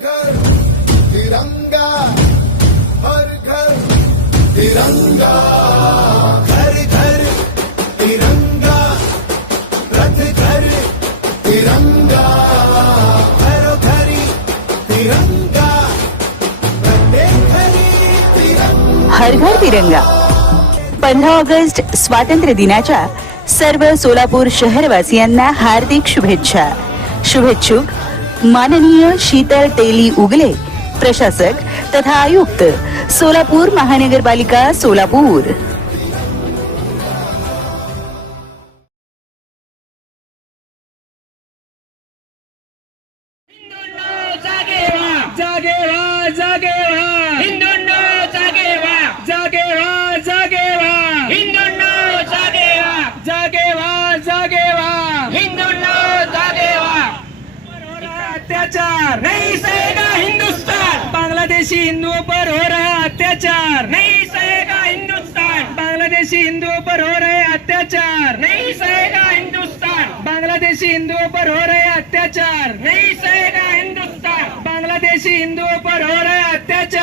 घर तिरंगा हर घर तिरंगा। घर घर तिरंगा घर तिरंगा। हर घर तिरंगा। पंधरा ऑगस्ट स्वातंत्र्य दिनाच्या सर्व सोलापूर शहरवासियांना हार्दिक शुभेच्छा। शुभेच्छुक माननीय शीतल तेली उगले प्रशासक तथा आयुक्त सोलापूर महानगरपालिका सोलापूर. जागे व्हा जागे व्हा जागे अत्याचार. नहीं सहेगा हिंदुस्तान. बांग्लादेशी हिंदुओं पर हो रहा अत्याचार. नहीं सहेगा हिंदुस्तान. बांग्लादेशी हिंदुओं पर हो रहे अत्याचार. नहीं सहेगा हिंदुस्तान. बांग्लादेशी हिंदुओं पर हो रहे अत्याचार. नहीं सहेगा हिंदुस्तान. बांग्लादेशी हिंदुओं पर हो रहे अत्याचार.